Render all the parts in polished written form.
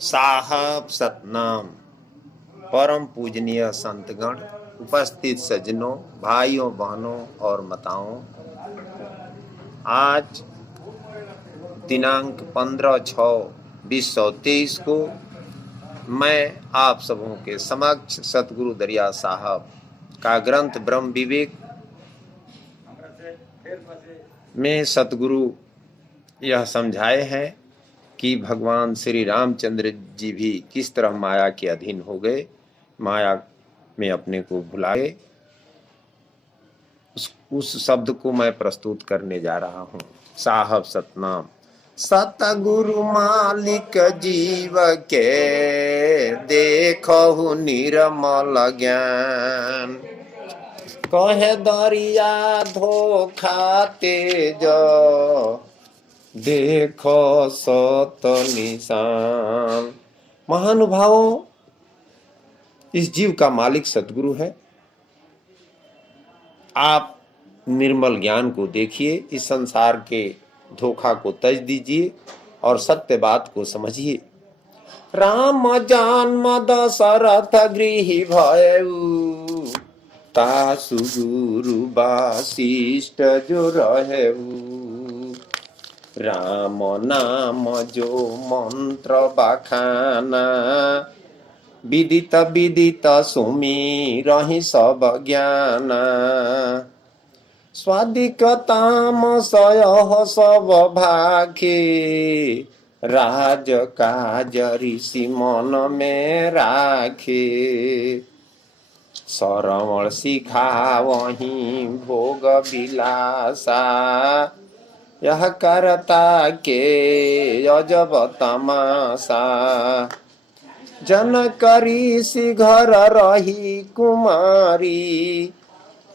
साहब सतनाम। परम पूजनीय संतगण, उपस्थित सज्जनों, भाइयों बहनों और माताओं, आज दिनांक 15/6/2023 को मैं आप सबों के समक्ष सतगुरु दरिया साहब का ग्रंथ ब्रह्म विवेक में सतगुरु यह समझाए हैं कि भगवान श्री रामचंद्र जी भी किस तरह माया के अधीन हो गए, माया में अपने को भुलाए। उस शब्द को मैं प्रस्तुत करने जा रहा हूँ। साहब सतनाम। सतगुरु मालिक जीव के देखहु निर्मल ज्ञान, कहे दरिया धोखा तेज देखो सत निशान। महानुभावों, इस जीव का मालिक सतगुरु है। आप निर्मल ज्ञान को देखिए, इस संसार के धोखा को तज दीजिए और सत्य बात को समझिए। राम जन्म दशरथ गृह भयउ, तासु गुरु वासिष्ठ जो रहेउ। राम नाम जो मंत्र बखाना, विदित विदित सुमिरहि सब ज्ञान। स्वादिक तामसय सब भाखे, राज काज ऋषि मन में राखे। श्रवण सिखावहीं भोग विलासा, यह करता के अजब तमाशा। जनक ऋषि घर रही कुमारी,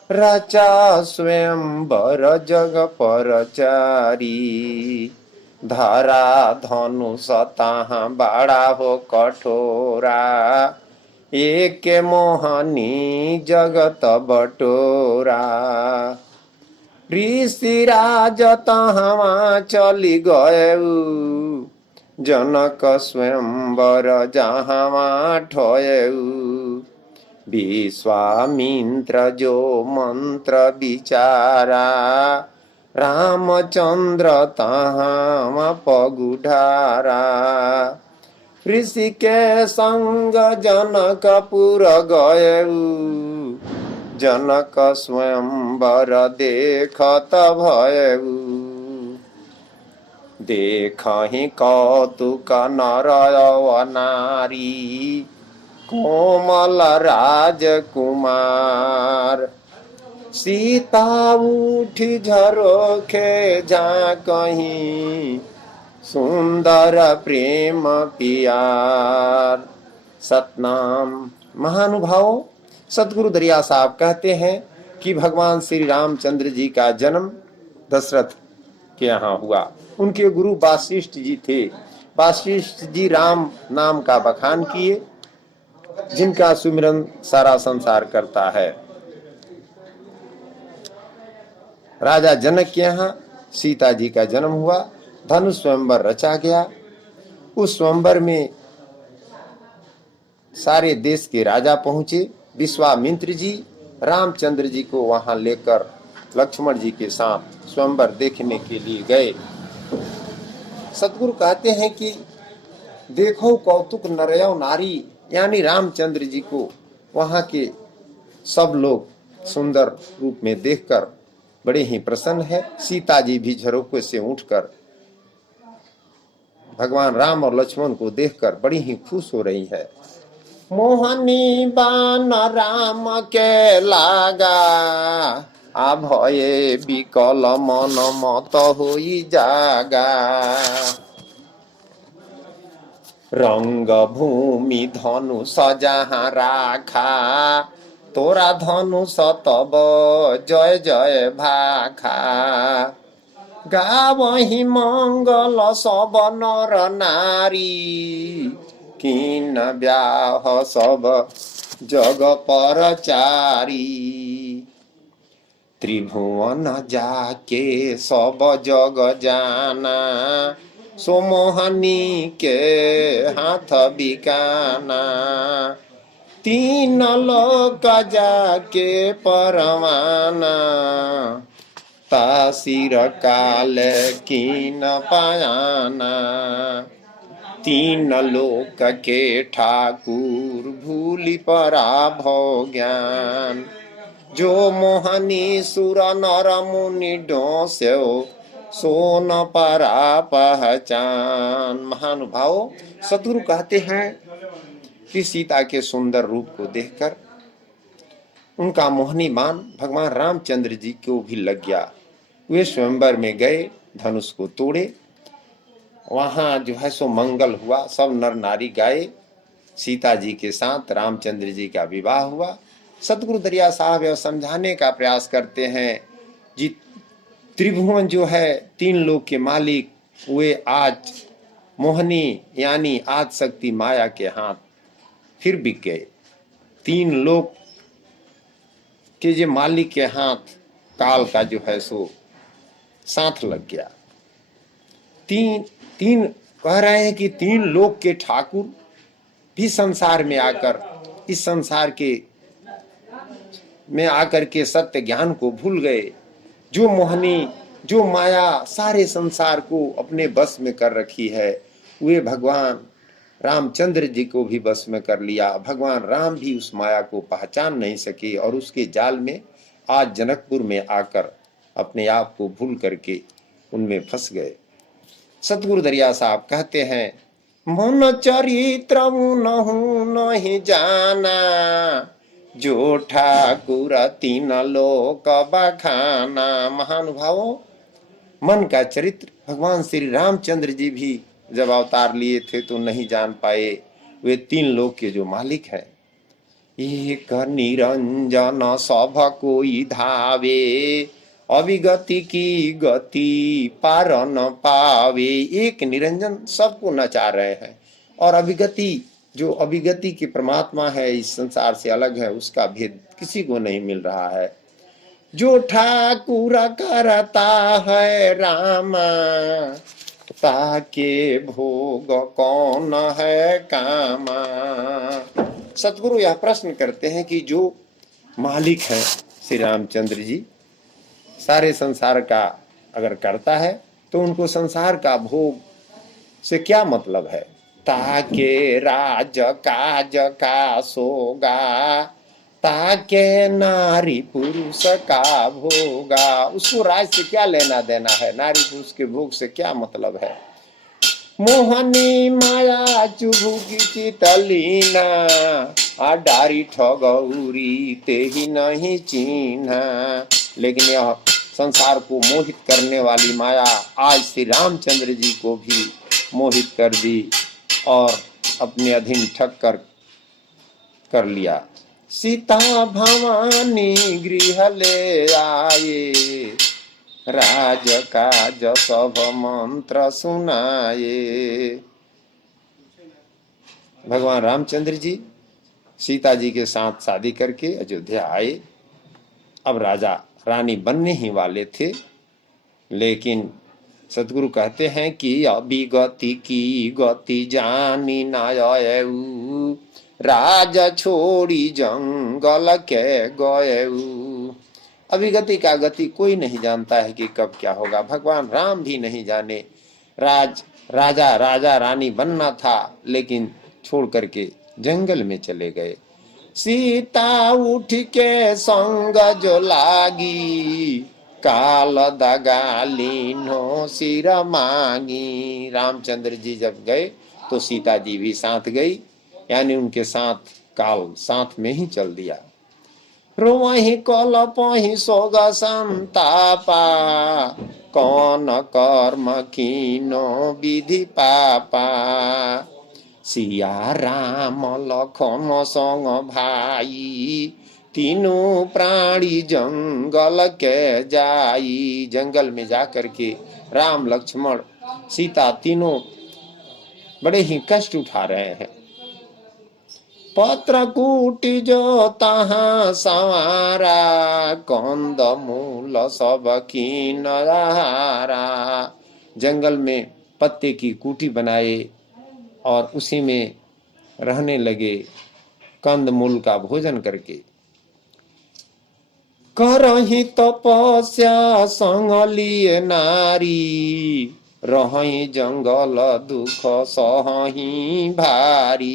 रचा स्वयंवर जग परचारी। धरा धनुष ताहा बड़ा हो कठोरा, एक मोहनी जगत बटोरा। ऋषि राज तहाँ चली गयऊ, जनक स्वयंवर जहाँ ठयऊ। विश्वामित्र जो मंत्र विचारा, रामचंद्र तहाँ पगुठारा। ऋषि के संग जनकपुर गयऊ, जनक स्वयंवर देखत भयऊ। देखहि कौतुक नर नारी, कोमल राजकुमार। सीता उठी झरोखे झांकहीं, सुंदर प्रेम पियार। सतनाम। महानुभावों, सतगुरु दरिया साहब कहते हैं कि भगवान श्री रामचंद्र जी का जन्म दशरथ के यहाँ हुआ। उनके गुरु वासिष्ठ जी थे। वासिष्ठ जी राम नाम का बखान किए, जिनका सुमिरन सारा संसार करता है। राजा जनक के यहाँ सीता जी का जन्म हुआ, धनुष स्वयंवर रचा गया। उस स्वयंवर में सारे देश के राजा पहुंचे। विश्वामित्र जी रामचंद्र जी को वहां लेकर लक्ष्मण जी के साथ स्वयंवर देखने के लिए गए। सतगुरु कहते हैं कि देखो कौतुक नरयौ नारी, यानी रामचंद्र जी को वहां के सब लोग सुंदर रूप में देखकर बड़े ही प्रसन्न है। सीता जी भी झरोखे से उठकर भगवान राम और लक्ष्मण को देखकर बड़ी ही खुश हो रही है। मोहनी बान राम के लागा, आ भये विकल मन मत होई जागा। रंग भूमि धनुष जहाँ राखा, तोरा धनुष तब जय जय भाखा। गावहि मंगल सब नर नारी, कीन ब्याह सब जग परचारी। त्रिभुवन जाके सब जग जाना, सो मोहनी के हाथ बिकाना। तीन लोक जाके परवाना, तासिर काल कीन पायाना। तीन लोक के ठाकुर भूलि परा भौ ज्ञान। जो मोहनी सुर नर मुनि डोस्यो, सो न परा पहचान। महानुभाव, सतगुरु कहते हैं कि सीता के सुंदर रूप को देखकर उनका मोहनी मान भगवान रामचंद्र जी को भी लग गया। वे स्वयंवर में गए, धनुष को तोड़े, वहां जो है सो मंगल हुआ। सब नर नारी गाए, सीता जी के साथ रामचंद्र जी का विवाह हुआ। सतगुरु दरिया साहब यह समझाने का प्रयास करते हैं जी, त्रिभुवन जो है, तीन लोक के मालिक, वे आज मोहनी यानी आदि शक्ति माया के हाथ फिर बिक गए। तीन लोक के जो मालिक के हाथ काल का जो है सो साथ लग गया। तीन कह रहे हैं कि तीन लोक के ठाकुर भी संसार में आकर, इस संसार के में आकर के सत्य ज्ञान को भूल गए। जो मोहनी, जो माया सारे संसार को अपने बस में कर रखी है, वे भगवान रामचंद्र जी को भी बस में कर लिया। भगवान राम भी उस माया को पहचान नहीं सके और उसके जाल में आज जनकपुर में आकर अपने आप को भूल करके उनमें फंस गए। सतगुरु दरिया साहब कहते हैं, मन चरित्र नहु नहीं जाना, जो ठाकुर तीन लोक बखाना। महानुभावों, मन का चरित्र भगवान श्री रामचंद्र जी भी जब अवतार लिए थे तो नहीं जान पाए, वे तीन लोक के जो मालिक हैं। एक निरंजन सब कोई धावे, अविगति की गति पार न पावे। एक निरंजन सबको नचा रहे हैं, और अविगति, जो अविगति के परमात्मा है, इस संसार से अलग है, उसका भेद किसी को नहीं मिल रहा है। जो ठाकुर करता है रामा, ताके भोग कौन है कामा। सतगुरु यह प्रश्न करते हैं कि जो मालिक है श्री रामचंद्र जी, सारे संसार का अगर करता है तो उनको संसार का भोग से क्या मतलब है। ताके राज काज का सोगा, ताके नारी पुरुष का भोगा। उसको राज से क्या लेना देना है, नारी पुरुष के भोग से क्या मतलब है। मोहनी माया चुभुकी चितलीना, डारी ठगौरी ते ही नहीं चीन्हा। लेकिन यह संसार को मोहित करने वाली माया आज श्री रामचंद्र जी को भी मोहित कर दी और अपने अधीन ठग कर लिया। सीता भवानी गृह ले आए, राज काज सब मंत्र सुनाए। भगवान रामचंद्र जी सीता जी के साथ शादी करके अयोध्या आए। अब राजा रानी बनने ही वाले थे, लेकिन सतगुरु कहते हैं कि अभिगति की गति जानी नायऊ, राज छोड़ी जंगल के गयऊ। अभिगति का गति कोई नहीं जानता है कि कब क्या होगा। भगवान राम भी नहीं जाने। राजा रानी बनना था, लेकिन छोड़ करके जंगल में चले गए। सीता उठ के संग जो लागी, काल दगा लीनो सिर मांगी। रामचंद्र जी जब गए तो सीता जी भी साथ गई, यानी उनके साथ काल साथ में ही चल दिया। रोवहि कलपहि सोग संतापा, कौन कर्म कीनो विधि पापा। सिया राम लखन संग भाई, तीनों प्राणी जंगल के जाई। जंगल में जाकर के राम लक्ष्मण सीता तीनों बड़े ही कष्ट उठा रहे हैं। पत्र कूटी जो तहाँ संवारा, कंद मूल सब कीन आहारा। जंगल में पत्ते की कुटी बनाए और उसी में रहने लगे, कंद मूल का भोजन करके। करही तपस्या संग लिए नारी, रही जंगल दुख सहही भारी।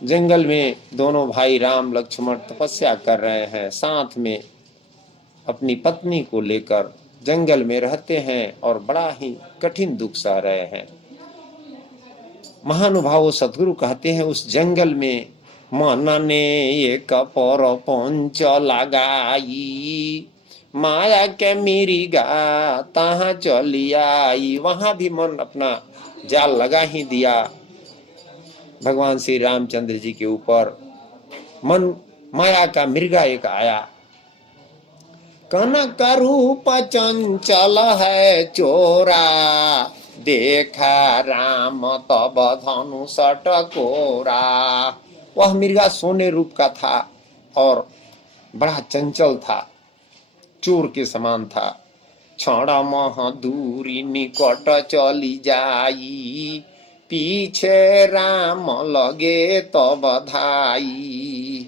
जंगल में दोनों भाई राम लक्ष्मण तपस्या कर रहे हैं, साथ में अपनी पत्नी को लेकर जंगल में रहते हैं और बड़ा ही कठिन दुख सह रहे हैं। महानुभाव सदगुरु कहते हैं, उस जंगल में मन ने एक पर पंच लगाई, माया के मिरिगा तहाँ चली आई। वहां भी मन अपना जाल लगा ही दिया भगवान श्री रामचंद्र जी के ऊपर। मन माया का मिर्गा एक आया। कनक रूप चंचल है चोरा, देखा राम तब धनुष टकोरा। वह मिर्गा सोने रूप का था और बड़ा चंचल था, चोर के समान था। क्षण मह दूरी निकट चली जाई, पीछे राम लगे तब धाई।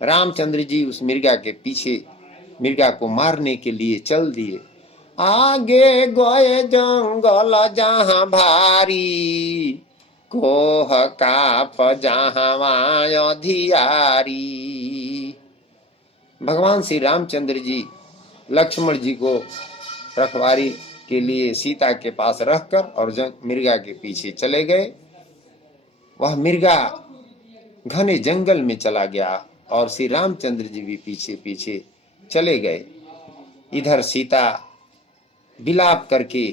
रामचंद्र जी उस मिर्गा के पीछे मिर्गा को मारने के लिए चल दिए। आगे गए जंगल जहाँ भारी, कोह काफ जहाँ अधियारी। भगवान श्री रामचंद्र जी लक्ष्मण जी को रखवारी के लिए सीता के पास रखकर और मिर्गा के पीछे चले गए। वह मिर्गा घने जंगल में चला गया और श्री रामचंद्र जी भी पीछे पीछे चले गए। इधर सीता विलाप करके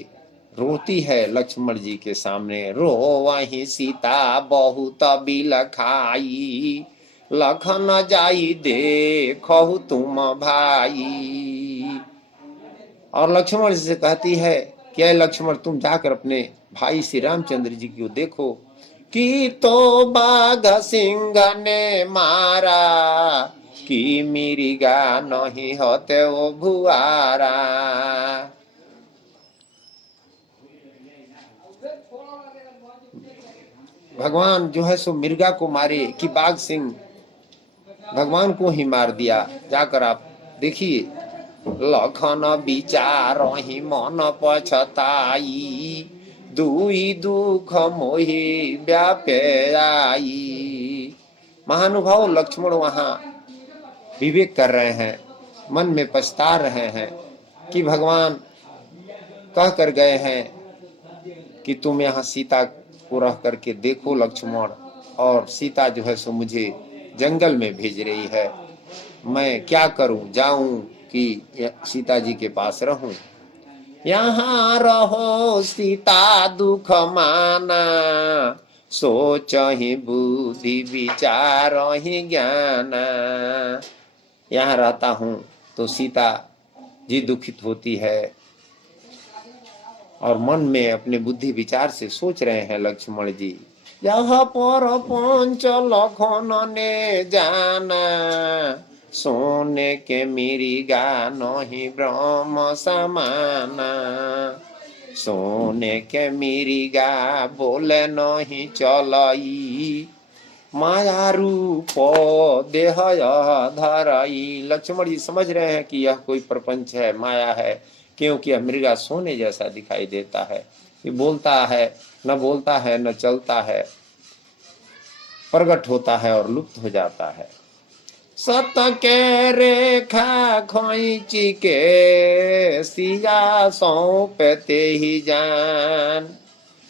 रोती है लक्ष्मण जी के सामने। रोवहि सीता बहुत बिलखाई, लखन जाई देखहु तुम भाई। और लक्ष्मण जी से कहती है कि लक्ष्मण तुम जाकर अपने भाई श्री रामचंद्र जी को देखो कि तो बाघ सिंह ने मारा, कि मिर्गा नहीं होते वो भुआरा। भगवान जो है सो मिर्गा को मारे कि बाघ सिंह भगवान को ही मार दिया। जाकर आप देखिए। लखन विचार ही मन पछताई, दुई दुख मोहि व्यापे आई। महानुभाव लक्ष्मण वहां विवेक कर रहे हैं, मन में पछता रहे हैं कि भगवान कह कर गए हैं कि तुम यहाँ सीता को रह करके देखो लक्ष्मण, और सीता जो है सो मुझे जंगल में भेज रही है। मैं क्या करूं, जाऊं कि सीता जी के पास रहूं। यहाँ रहो सीता दुख माना, सोच ही बुद्धि विचार ही ज्ञाना। यहाँ रहता हूं तो सीता जी दुखित होती है और मन में अपने बुद्धि विचार से सोच रहे हैं लक्ष्मण जी। यहाँ पर पंच लखन ने जाना, सोने के मिर्गा नहीं ब्रह्म समाना। सोने के मिर्गा बोले नहीं चलई, माया रूप देह धरई। लक्ष्मण जी समझ रहे हैं कि यह कोई प्रपंच है, माया है, क्योंकि यह मृगा सोने जैसा दिखाई देता है। ये बोलता है, न बोलता है, न चलता है, प्रकट होता है और लुप्त हो जाता है। सत के रेखा खोइची के, सिया सौंपते ही जान।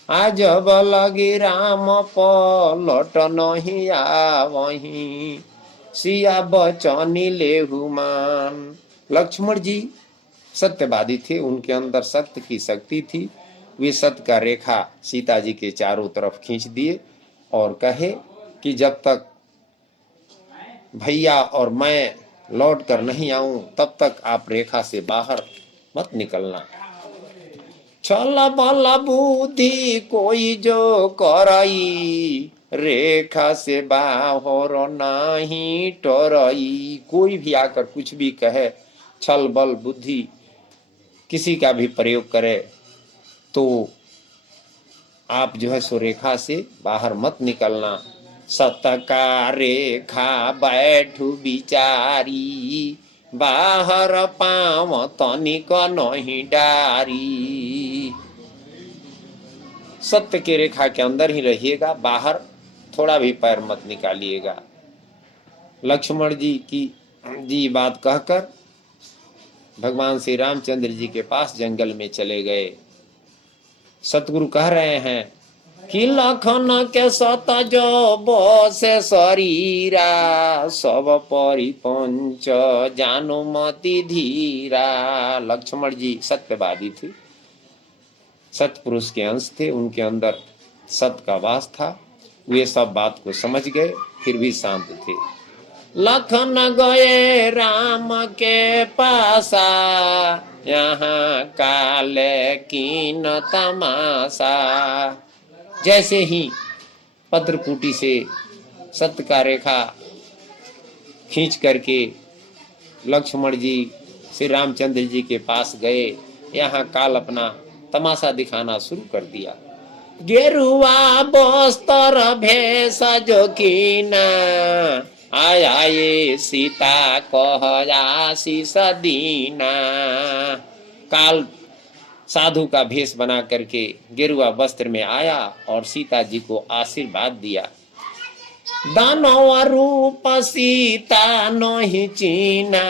आज लगी राम पलट नहीं आवही, सिया बचनी लेहु मान। लक्ष्मण जी सत्यवादी थे, उनके अंदर सत्य की शक्ति थी। वे सत्य का रेखा सीता जी के चारों तरफ खींच दिए और कहे कि जब तक भैया और मैं लौट कर नहीं आऊं तब तक आप रेखा से बाहर मत निकलना। छल बल बुद्धि कोई जो करई, रेखा से बाहर नहीं टरई। कोई भी आकर कुछ भी कहे, छल बल बुद्धि किसी का भी प्रयोग करे तो आप जो है सो रेखा से बाहर मत निकलना। सत का रेखा बैठू बिचारी, बाहर पाँव तनिक नहीं डारी। सत्य के रेखा के अंदर ही रहिएगा, बाहर थोड़ा भी पैर मत निकालिएगा। लक्ष्मण जी बात कहकर भगवान श्री रामचंद्र जी के पास जंगल में चले गए। सतगुरु कह रहे हैं कि लखन के सत जो बसे शरीरा, सब परिपंच जानो मति धीरा। लक्ष्मण जी सत्यवादी थे, सतपुरुष के अंश थे, उनके अंदर सत का वास था। वे सब बात को समझ गए, फिर भी शांत थे। लखन गए राम के पासा, यहाँ काले कीन तमाशा। जैसे ही पत्रकूटी से सत्य का रेखा खींच करके लक्ष्मण जी श्री रामचंद्र जी के पास गए, यहाँ काल अपना तमाशा दिखाना शुरू कर दिया। गेरुआ बस्तर भेष जो कीना, आया ये सीता कह आशीष दीना। काल साधु का भेष बना करके गेरुआ वस्त्र में आया और सीता जी को आशीर्वाद दिया। दानव रूप सीता नहीं चीना,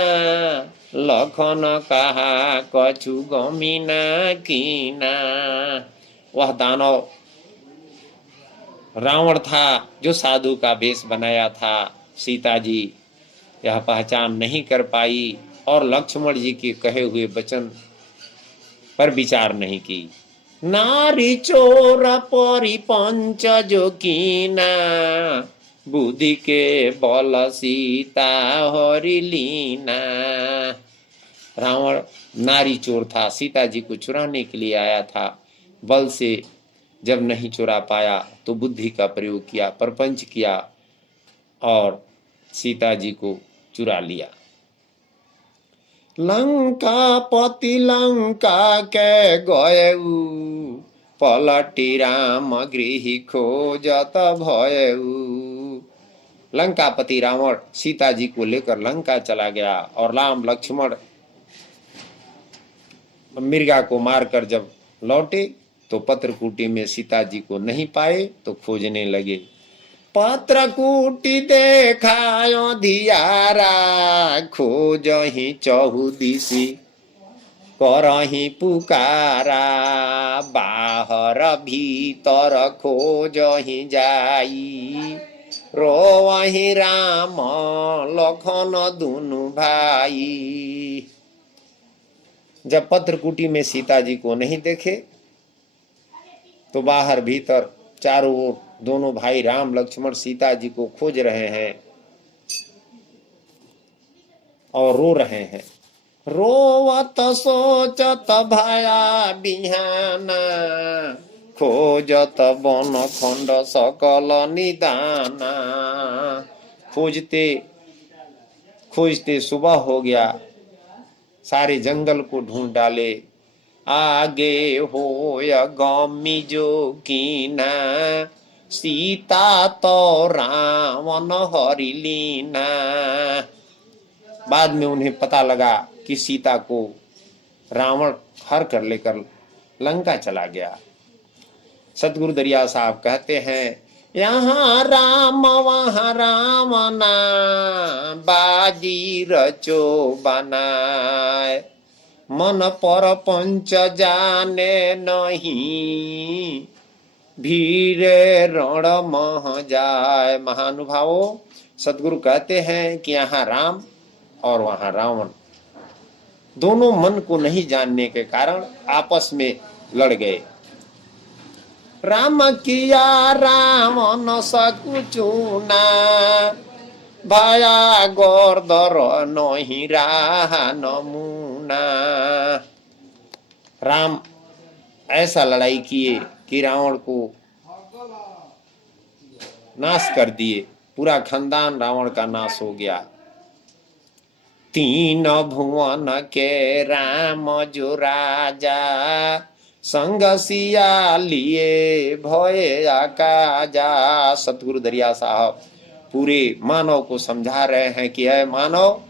लखन कहा कछु गमीना कीना। वह दानव रावण था जो साधु का भेष बनाया था। सीता जी यह पहचान नहीं कर पाई और लक्ष्मण जी के कहे हुए वचन पर विचार नहीं की। नारी चोर परिपंच जो कीना, बुद्धि के बल सीता हरि लीना। रावण नारी चोर था, सीता जी को चुराने के लिए आया था। बल से जब नहीं चुरा पाया तो बुद्धि का प्रयोग किया, प्रपंच किया और सीता जी को चुरा लिया। लंका पति लंका के गयऊ, पलटी राम गृह खोजत भयऊ। लंकापति रावण सीता जी को लेकर लंका चला गया और राम लक्ष्मण मृगा को मारकर जब लौटे तो पत्रकूटी में सीता जी को नहीं पाए तो खोजने लगे। पत्रकूटी देखायो धियारा, खोज ही चहुदिसी करही पुकारा। बाहर भीतर खोज ही जाई, रोवही राम लखन दुनु भाई। जब पत्रकूटी में सीता जी को नहीं देखे तो बाहर भीतर चारों ओर दोनों भाई राम लक्ष्मण सीता जी को खोज रहे हैं और रो रहे हैं। रोवत सोचत भया बिहाना, खोजत बन खंड सकल निदाना। खोजते खोजते सुबह हो गया, सारे जंगल को ढूंढ डाले। आगे होय गमी जो कीना, सीता तो रावण हरि लीना। बाद में उन्हें पता लगा कि सीता को रावण हर कर लेकर लंका चला गया। सतगुरु दरिया साहब कहते हैं, यहाँ राम वहाँ रावणा, बाजी रचो बनाए। मन पर पंच जाने नहीं, भीरे रण मह जाए। महानुभावों, सतगुरु कहते हैं कि यहाँ राम और वहाँ रावण दोनों मन को नहीं जानने के कारण आपस में लड़ गए। राम किया रावण सकुचुना, भया गोरदर नहीं राह नमूना। राम ऐसा लड़ाई किए कि रावण को नाश कर दिए, पूरा खानदान रावण का नाश हो गया। तीन भुवन के राम जो राजा, संग सिया लिए भय आकाजा। सतगुरु दरिया साहब पूरे मानव को समझा रहे हैं कि है मानव,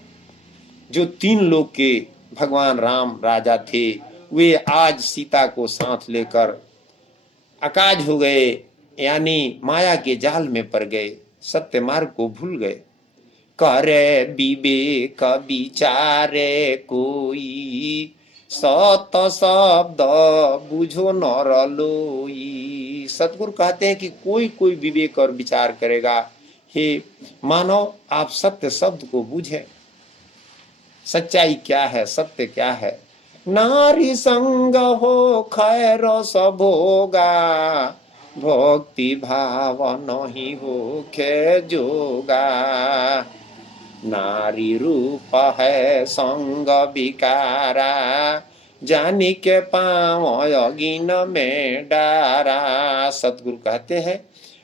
जो तीन लोग के भगवान राम राजा थे, वे आज सीता को साथ लेकर अकाज हो गए, यानी माया के जाल में पड़ गए, सत्य मार्ग को भूल गए। करे विवेक विचारे कोई, सत शब्द बुझो नर लोई। सतगुरु कहते हैं कि कोई कोई विवेक और विचार करेगा। हे मानव, आप सत्य शब्द को बूझे, सच्चाई क्या है, सत्य क्या है। नारी संग हो खैर सबोगा, भक्ति भाव नहीं हो खे जोगा। नारी रूप है संग विकारा, जानी के पाँव अगिन में डारा। सतगुरु कहते हैं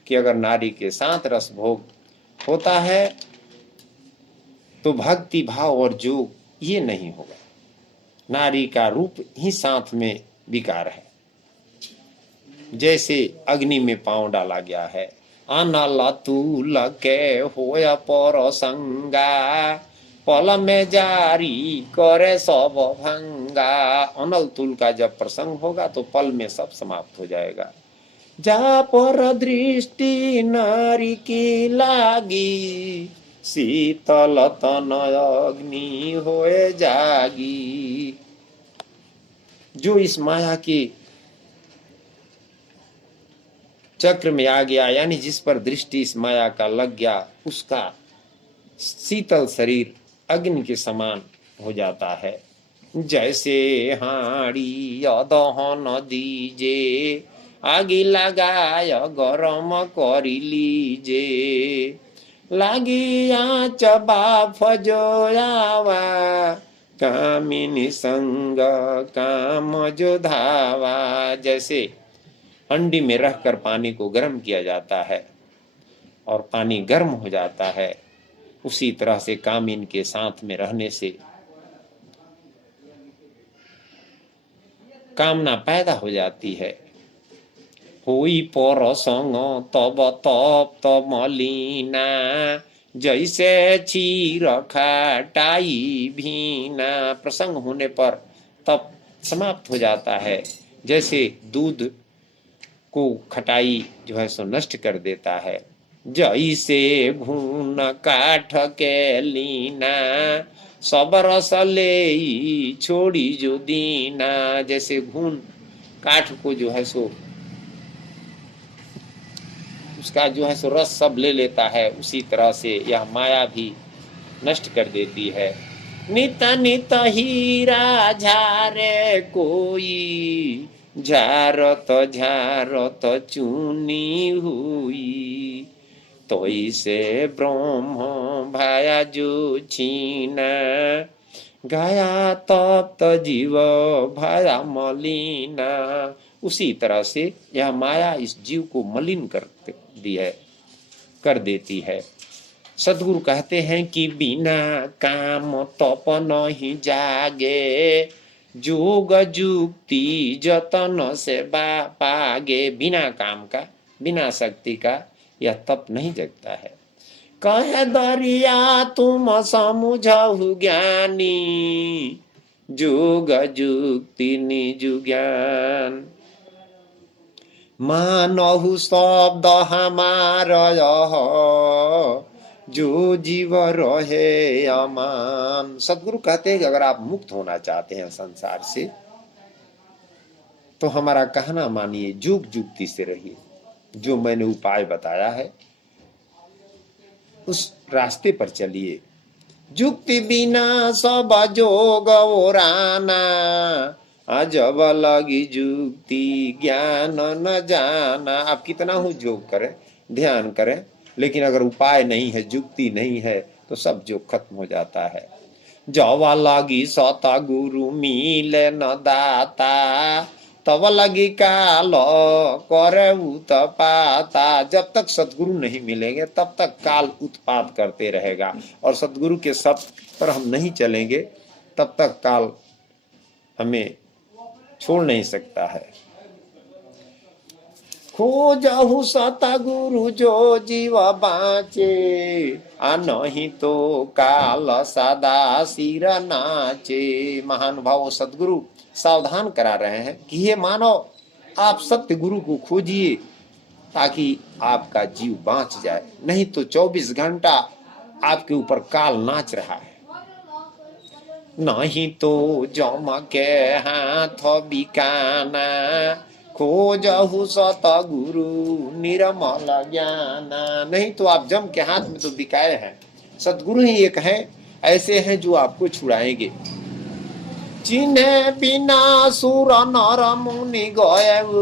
कि अगर नारी के साथ रस भोग होता है तो भक्ति भाव और जोग ये नहीं होगा। नारी का रूप ही साथ में विकार है। जैसे अग्नि में पांव डाला गया है, अनल तूल के होय पर संगा, पल में जारी करे सब भंगा। अनल तूल का जब प्रसंग होगा तो पल में सब समाप्त हो जाएगा। जा पर दृष्टि नारी की लागी, शीतल तन अग्नि होए जागी। जो इस माया के चक्र में आ गया, यानी जिस पर दृष्टि इस माया का लग गया, उसका शीतल शरीर अग्नि के समान हो जाता है। जैसे हाड़ी दहन दीजे, आगे लगाय गरम करी लीजे। लागी आँच बाफ जोयावा, कामिनी संग काम जो धावा। जैसे हंडी में रखकर पानी को गर्म किया जाता है और पानी गर्म हो जाता है, उसी तरह से कामिन के साथ में रहने से कामना पैदा हो जाती है। होई पर संग तब तप्त मलिना, जैसे क्षीर खटाई भीना। प्रसंग होने पर तप समाप्त हो जाता है, जैसे दूध को खटाई जो है सो नष्ट कर देता है। जैसे घून काठ के लीना, सब रस ले छोड़ी जो दीना। जैसे घून काठ को जो है सो उसका जो है सो रस सब ले लेता है, उसी तरह से यह माया भी नष्ट कर देती है। नित नित हीरा झारे कोई, झारत झारत चुनी हुई। तो इसे ब्रह्म भाया जो छीना, गाया तप्त जीव भाया मलिना। उसी तरह से यह माया इस जीव को मलिन कर देती है। सद्गुरु कहते हैं कि बिना काम तप नहीं जागे, जोग जुक्ति जतन से पागे। बिना काम का, बिना शक्ति का यह तप नहीं जगता है। कह दरिया तुम समुझहु ज्ञानी, जोग जुक्ति निजु ज्ञान। मानहु शब्द हमारा जो जीव रहे अमान। सदगुरु कहते हैं कि अगर आप मुक्त होना चाहते हैं संसार से तो हमारा कहना मानिए, जुग जुक्ति से रहिए। जो मैंने उपाय बताया है उस रास्ते पर चलिए। जुक्ति बिना सब जोग ओराना, अजब लगी जुक्ति ज्ञान न जाना। आप कितना हो जोग करें, ध्यान करें, लेकिन अगर उपाय नहीं है, जुक्ति नहीं है, तो सब जोग खत्म हो जाता है। जवा लगी सता गुरु मिले न दाता, तब लगी काल करे उत्पाता। जब तक सदगुरु नहीं मिलेंगे तब तक काल उत्पात करते रहेगा, और सदगुरु के शब्द पर हम नहीं चलेंगे तब तक काल हमें छोड़ नहीं सकता है। खोजहु सतगुरु जो जीव बाँचे, आ नहीं तो काल सदा सिर नाचे। महानुभाव सदगुरु सावधान करा रहे हैं कि हे मानव, आप सत्य गुरु को खोजिए ताकि आपका जीव बाँच जाए, नहीं तो 24 घंटा आपके ऊपर काल नाच रहा है। नहीं तो जम के हाथ बिकाना, खोजहु सतगुरु निर्मल ज्ञाना। नहीं तो आप जम के हाथ में तो बिकाए हैं, सतगुरु ही एक है, ऐसे हैं जो आपको छुड़ाएंगे। चिन्हे बिना सुर नर मुनि गएउ,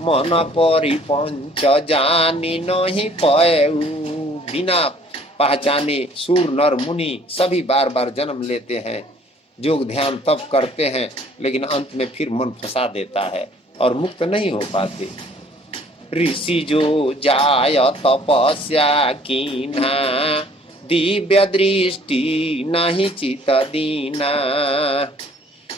मन परि पंच जानी नहीं पएउ। बिना पहचाने सूर नर मुनि सभी बार बार जन्म लेते हैं, योग ध्यान तप करते हैं, लेकिन अंत में फिर मन फंसा देता है और मुक्त नहीं हो पाते। ऋषि जो जाय तपस्या कीन्हा, दिव्य दृष्टि नहीं चित दीना।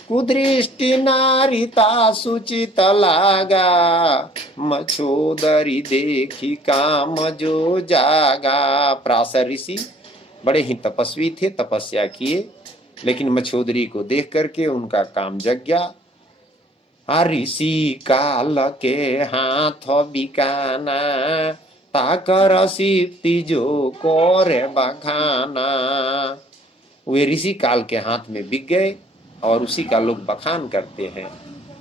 कुदृष्टि नारिता सुचित लागा, मछोदरी देखी काम जो जागा। पराशर ऋषि बड़े ही तपस्वी थे, तपस्या किए, लेकिन मछोदरी को देख करके उनका काम जग गया। ऋषि काल के हाथ बिकाना, ताकर सिप्ति जो कोरे बखाना। वे ऋषि काल के हाथ में बिक गए और उसी का लोग बखान करते हैं।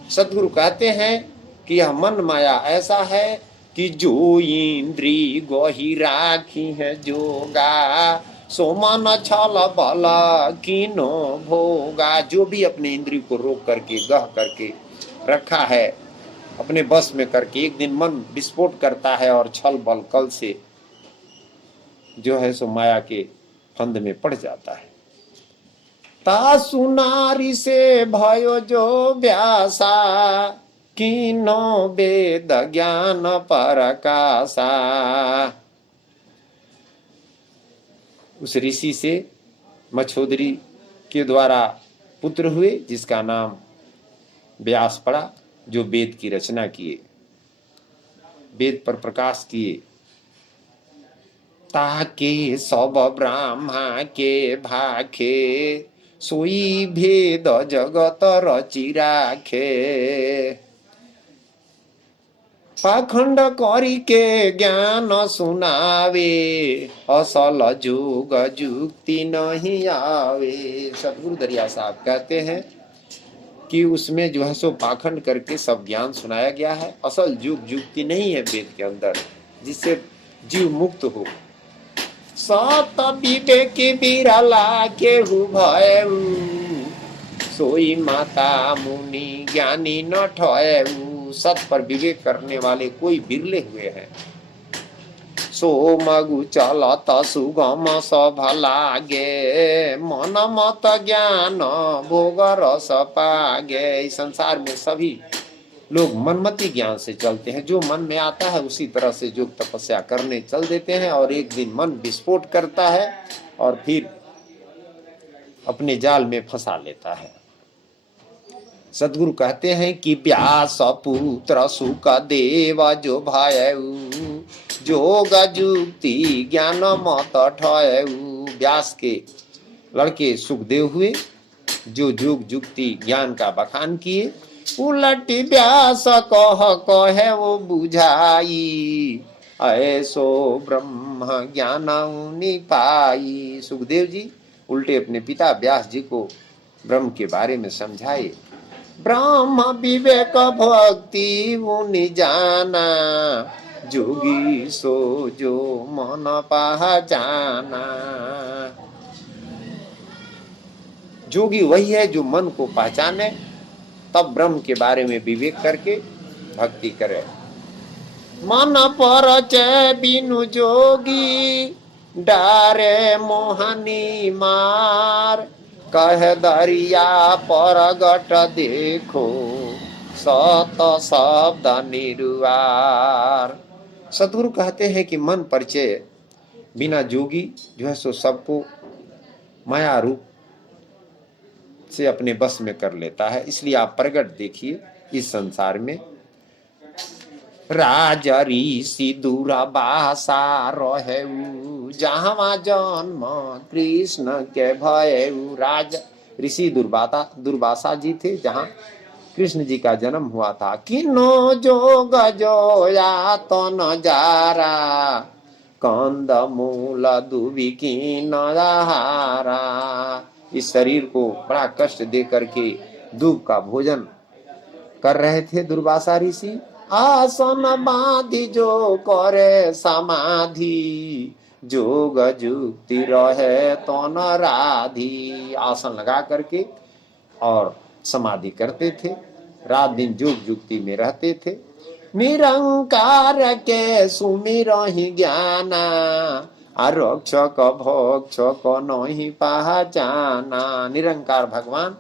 सदगुरु कहते हैं कि यह मन माया ऐसा है कि जो इंद्री गोही राखी है जोगा, सो मन छल बल कीनो भोगा। जो भी अपने इंद्री को रोक करके गह करके रखा है, अपने बस में करके, एक दिन मन विस्फोट करता है और छल बल कल से जो है सो माया के फंद में पड़ जाता है। ता सुनारी से भयो जो व्यासा, कीनो वेद ज्ञान परकासा। उस ऋषि से मछोदरी के द्वारा पुत्र हुए, जिसका नाम व्यास पड़ा, जो वेद की रचना किए, वेद पर प्रकाश किए। ताके सब ब्रह्मा के भाखे, सोई भेद जगत रचि राखे। पाखंड करी के ज्ञान सुनावे, असल जोग जुक्ति नहीं आवे। सतगुरु दरिया साहब कहते हैं कि उसमें जो है सो पाखंड करके सब ज्ञान सुनाया गया है, असल युग युक्ति नहीं है वेद के अंदर, जिससे जीव मुक्त हो। सत विवेक बिरला केहू भयऊ, सोई माता मुनि ज्ञानी न ठयऊ। सत पर विवेक करने वाले कोई बिरले हुए हैं। सो मगु चलत सुगम सभ लागे, मन मत ज्ञान भोग रस पागे। इस संसार में सभी लोग मनमति ज्ञान से चलते हैं, जो मन में आता है उसी तरह से योग तपस्या करने चल देते हैं, और एक दिन मन विस्फोट करता है और फिर अपने जाल में फंसा लेता है। सदगुरु कहते हैं कि व्यास पुत्र सुख देव जो भयऊ, जोग जुक्ति ज्ञान मत ठयऊ। व्यास के लड़के सुखदेव हुए, जो जोग जुक्ति ज्ञान का बखान किए। उलटी व्यास कहे वो बुझाई, ऐसो ब्रह्म ज्ञान उनि पाई। सुखदेव जी उल्टे अपने पिता व्यास जी को ब्रह्म के बारे में समझाए। ब्रह्म विवेक भक्ति उनि जाना, जोगी सो जो मन पहचाना। जोगी वही है जो मन को पहचाने, तब ब्रह्म के बारे में विवेक करके भक्ति करे। मन परचय बिनु जोगी, डारे मोहनी मार। कह दरिया परगट देखो, सत शब्द निर्वार। सतगुरु कहते हैं कि मन परिचय बिना जोगी जो है सो सबको माया रूप से अपने बस में कर लेता है। इसलिए आप प्रगट देखिए इस संसार में राज ऋषि दूरबासा रहेऊ, जहाँ जन्म कृष्ण के भयऊ। राज ऋषि दुर्वासा जी थे, जहाँ कृष्ण जी का जन्म हुआ था। किनो जोग जोया तो नजारा, कंद मूल दुबी की नहारा। इस शरीर को बड़ा कष्ट दे करके दूब का भोजन कर रहे थे दुर्वासा ऋषि। आसन बांधी जो करे समाधि, जोग जुक्ति रहे तो न राधी। आसन लगा करके और समाधि करते थे, रात दिन जोग जुक्ति में रहते थे। निरंकार के सुमिरहि ज्ञाना, आरक्षक भक्षक नहीं पहचाना। निरंकार भगवान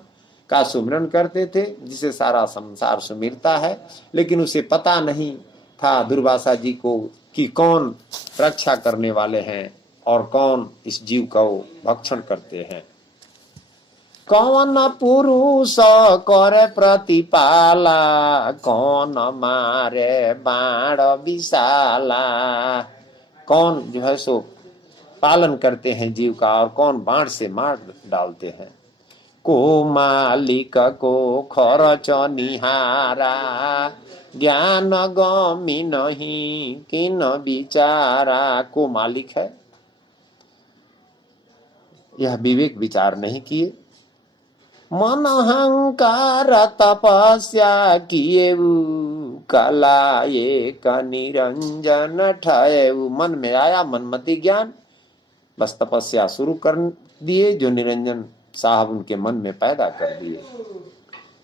का सुमिरन करते थे, जिसे सारा संसार सुमिरता है, लेकिन उसे पता नहीं था दुर्वासा जी को कि कौन रक्षा करने वाले हैं और कौन इस जीव का भक्षण करते हैं। कौन पुरुष करे प्रतिपाला, कौन मारे बाण विशाला। कौन जो है सो पालन करते हैं जीव का और कौन बाण से मार डालते हैं। को मालिक को खरच निहारा, ज्ञान गमी नहीं किन विचारा। को मालिक है, यह विवेक विचार नहीं किए। मन अहंकार तपस्या किए, कला एक निरंजन ठयऊ। मन में आया मनमति ज्ञान, बस तपस्या शुरू कर दिए, जो निरंजन साहब उनके मन में पैदा कर दिए।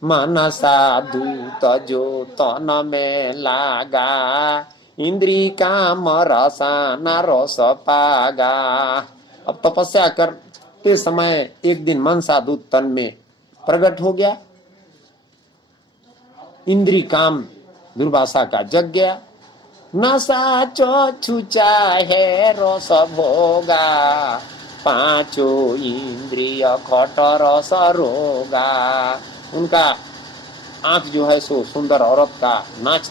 मन साधु तजो तन में लागा, इंद्री काम रसाना रस पागा। अब तपस्या करते समय एक दिन मन साधु तन में प्रकट हो गया, इंद्री काम दुर्वासा का जग गया। नशा छुचा है रस भोगा, पांचों इंद्रिय खट रस रोगा। उनका आंख जो है सो सुंदर औरत का नाच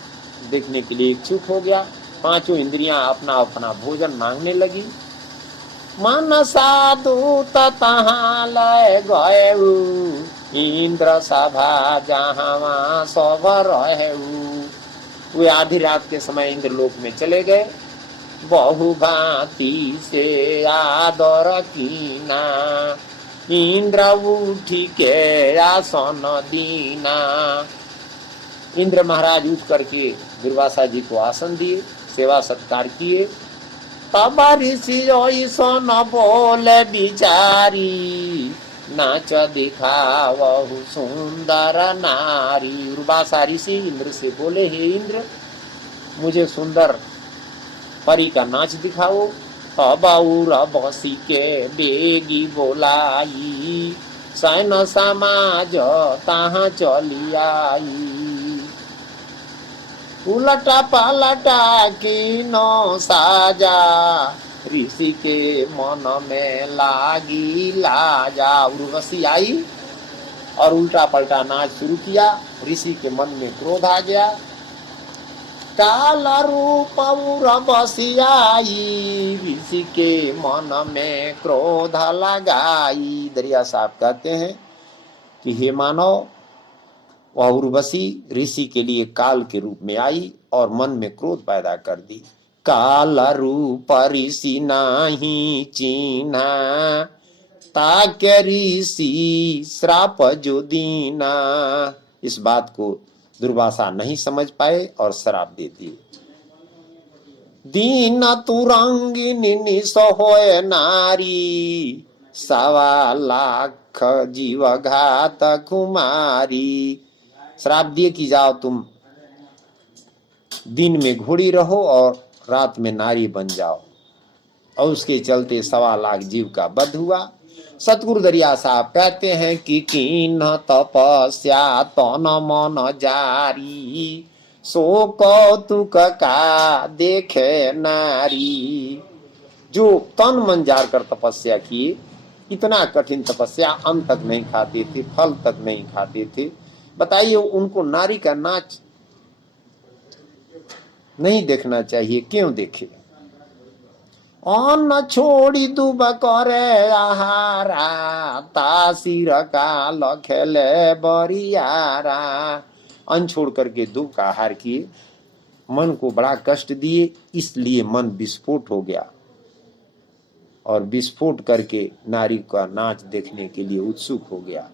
देखने के लिए इच्छुक हो गया। पांचों इंद्रियां अपना अपना भोजन मांगने लगी। मन साधु तहाँ लय गएऊ, इंद्र सभा जहाँ सब रहेऊ। वे आधी रात के समय इंद्रलोक में चले गए। बहु भांति से आदर कीना, इंद्र उठी के आसन दीना। इंद्र महाराज उठ करके दुर्वासा जी को आसन दिए, सेवा सत्कार किए। तब ऋषि ऐसन बोले बिचारी, नाच दिखावहु सुंदर नारी। दुर्वासा ऋषि इंद्र से बोले, हे इंद्र, मुझे सुंदर परी का नाच दिखाओ। तब बसी के बेगी बोलाई, सैन समाज तहाँ चली आई। उलटा पलटा की नो साजा, ऋषि के मन में लागी लाजा। उर्वशी आई और उल्टा पलटा नाच शुरू किया। ऋषि के मन में क्रोध आ गया। काल रूप उर्वशी आई, ऋषि के मन में क्रोध लगाई। दरिया साहब कहते हैं कि हे मानव, वह उर्वशी ऋषि के लिए काल के रूप में आई और मन में क्रोध पैदा कर दी। काल रूप ऋषि नाही चीना, ताके ऋषि श्राप जो दीना। इस बात को दुर्वासा नहीं समझ पाए और श्राप दे दिए। दीन तुरंगिनी निस होए नारी, 1.25 लाख जीव घात कुमारी। श्राप दिए कि जाओ तुम दिन में घोड़ी रहो और रात में नारी बन जाओ। और उसके चलते 1.25 लाख जीव का वध हुआ। सतगुरु दरिया साहब कहते हैं कि कीन तपस्या तन मन जारी, सो कौतुक का देखे नारी। जो तन मन जार कर तपस्या किए, इतना कठिन तपस्या, अन्न तक नहीं खाते थे, फल तक नहीं खाते थे, बताइए उनको नारी का नाच नहीं देखना चाहिए? क्यों देखे? अन्न छोड़ी दुब करे आहारा, तासीर काल खेले बरियारा। अन्न छोड़ करके दुब का आहार किए, मन को बड़ा कष्ट दिए, इसलिए मन विस्फोट हो गया और विस्फोट करके नारी का नाच देखने के लिए उत्सुक हो गया।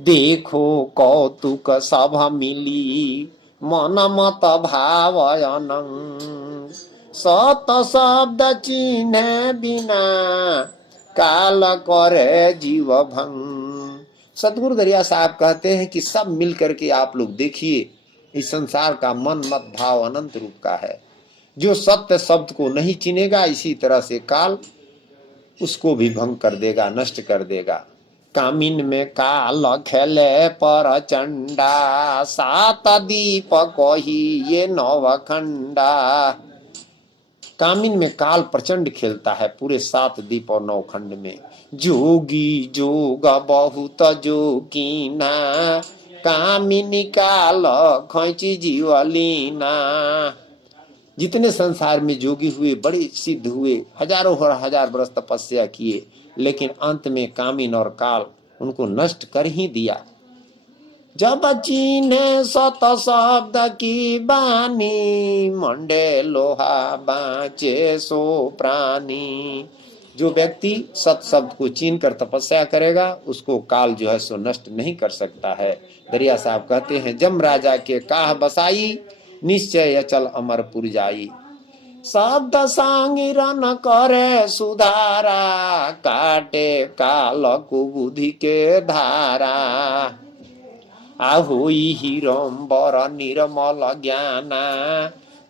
देखो कौतुक सब मिली, मन मत भाव अनंग, सत शब्द चिन्ह बिना, काल करे जीव भंग। सतगुरु दरिया साहब कहते हैं कि सब मिल करके आप लोग देखिए, इस संसार का मन मत भाव अनंत रूप का है। जो सत्य शब्द को नहीं चिनेगा, इसी तरह से काल उसको भी भंग कर देगा, नष्ट कर देगा। कामिन में काल खेले पर चंडा, सात दीप कोही ये नवखंडा। कामिन में काल प्रचंड खेलता है पूरे 7 दीप और 9 खंड में। जोगी जोग बहुत जोगीना, कामिनी काल खोची जीवलीना। जितने संसार में जोगी हुए, बड़े सिद्ध हुए, हजारों और हजार वर्ष तपस्या किए, लेकिन अंत में कामिन और काल उनको नष्ट कर ही दिया। जब चीने सत शब्द की बानी, मंडे लोहा बाँचे सो प्राणी। जो व्यक्ति सत शब्द को चीन कर तपस्या करेगा, उसको काल जो है सो नष्ट नहीं कर सकता है। दरिया साहब कहते हैं, जम राजा के काह बसाई, निश्चय अचल अमरपुर जाई। शब्द सांगी रन करे सुधारा, काटे काल को बुद्धि के धारा। आहोई हिरंबर निर्मल ज्ञाना,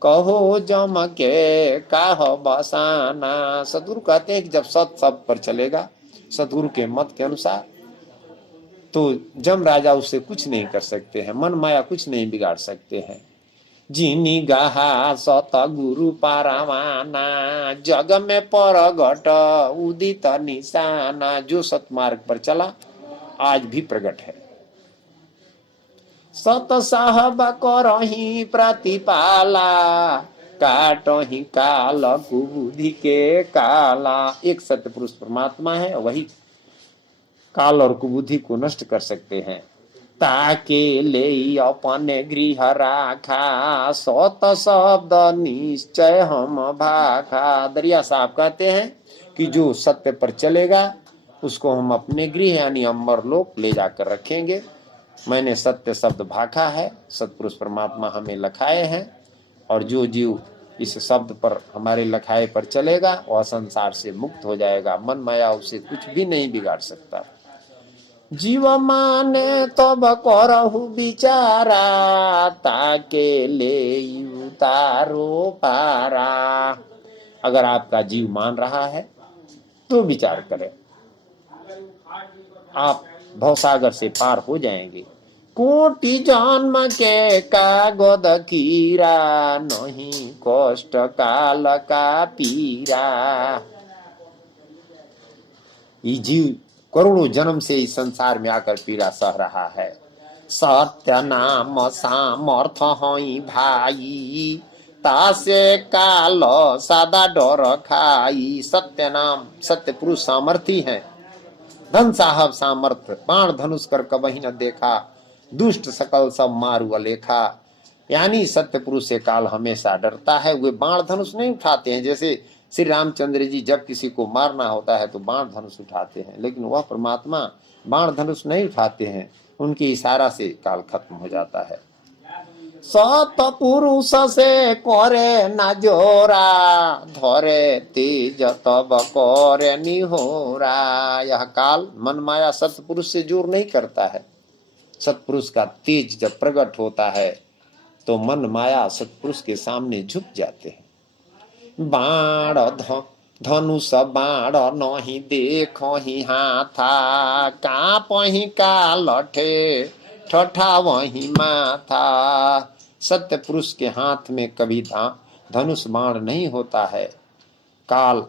कहो जम के काह बसाना। सतगुरु कहते हैं कि जब सत शब्द पर चलेगा, सतगुरु के मत के अनुसार, तो जम राजा उससे कुछ नहीं कर सकते हैं, मन माया कुछ नहीं बिगाड़ सकते हैं। जिनी गाहा सत गुरु पारावाना, जग में परगट उदित निशाना। जो सतमार्ग पर चला आज भी प्रगट है। सत साहब करही प्रतिपाला, काटही काल कुबुद्धि के काला। एक सत्य पुरुष परमात्मा है, वही काल और कुबुद्धि को नष्ट कर सकते हैं। ताके ले अपने गृह राखा, सत शब्द निश्चय हम भाखा। दरिया साहब कहते हैं कि जो सत्य पर चलेगा, उसको हम अपने गृह यानी अमर लोक ले जाकर रखेंगे। मैंने सत्य शब्द भाखा है, सतपुरुष परमात्मा हमें लखाए हैं, और जो जीव इस शब्द पर हमारे लखाए पर चलेगा, वह संसार से मुक्त हो जाएगा। मन माया उसे कुछ भी नहीं बिगाड़ सकता। जीव माने तब करहु विचारा, ताके ले उतारो पारा। अगर आपका जीव मान रहा है तो विचार करें, आप भवसागर से पार हो जाएंगे। कोटि जन्म के कागद कीरा, नहीं कष्ट काल का पीरा। ये जीव करोड़ों जन्म से इस संसार में आकर पीड़ा सह रहा है। सत्य नाम सामर्थ हई भाई, तासे काल सादा डर खाई। सत्य नाम, सत्य पुरुष सामर्थी है। धन साहब सामर्थ, बाण धनुष कर कबही न देखा, दुष्ट सकल सब मारू अलेखा। यानी सत्य पुरुष से काल हमेशा डरता है। वे बाण धनुष नहीं उठाते हैं, जैसे श्री रामचंद्र जी जब किसी को मारना होता है तो बाण धनुष उठाते हैं, लेकिन वह परमात्मा बाण धनुष नहीं उठाते हैं, उनके इशारा से काल खत्म हो जाता है। सत पुरुष से करे न जोरा, धरे तेज तब करे निहोरा। यह काल मन माया सतपुरुष से जोर नहीं करता है। सतपुरुष का तेज जब प्रकट होता है तो मन माया सतपुरुष के सामने झुक जाते हैं। बाण धनुष बाण नहीं देखो ही हाथा, कांपहि काल ठठा वही माथा। सत्य पुरुष के हाथ में कभी धनुष बाण नहीं होता है। काल